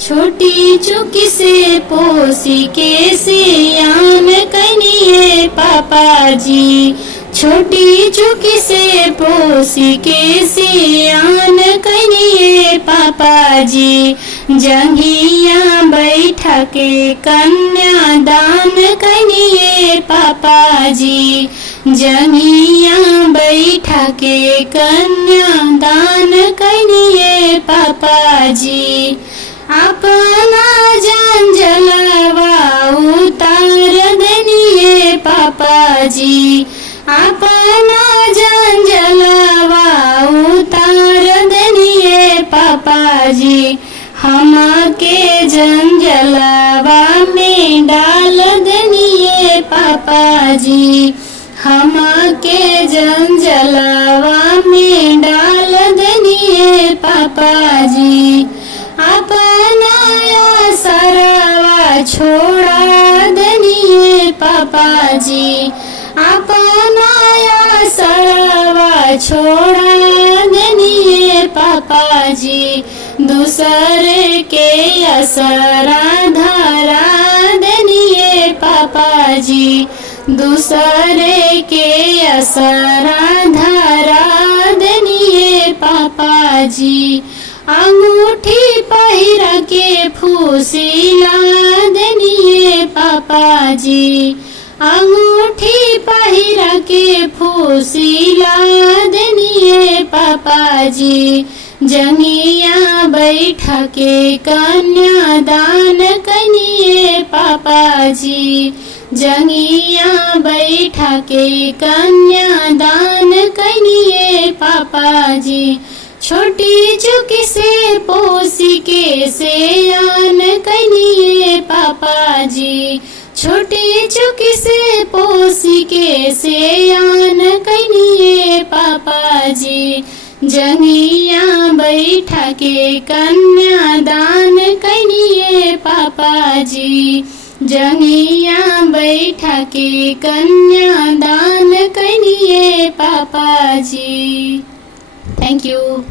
छोटी चुकी से पोसी के सियान कनिए पापा जी। छोटी चुकी से पोसी के सियान कनिए पापा जी। जंघिया बैठा के कन्यादान कनिए पापा जी। जंघिया बैठा के कन्यादान कनिए पापा जी। अपना जंजलवा उतार दनिए पापा जी। अपना जंजलवा उतार दनिए पापा जी। हमके जंजलवा में डाल दनिए पापा जी। हमके जंजलवा में डाल दनिए पापा जी। अपना सरवा छोड़ा दनिए पापा जी। अपना सरवा छोड़ा दनिए पापा जी। दूसरे के असरा धरा दनिए पापा जी। दूसरे के असरा धरा दनिए पापा जी। अंगूठी पहिरा के फूसिला दनिए पापा जी। अंगूठी पहिरा के फूसिला दनिए पापा जी। जंघिया बैठा के कन्यादान कनिए पापा जी। जंघिया बैठा के कन्यादान कनिए पापा जी। छोटी चुकी से पोसी के सियान कनिए पापा जी। छोटी चुकी से पोसी के सियान कनिए पापा जी। जंघिया बैठा के कन्यादान कनिए पापा जी। जंघिया बैठा के कन्यादान कनिए पापा जी। Thank you.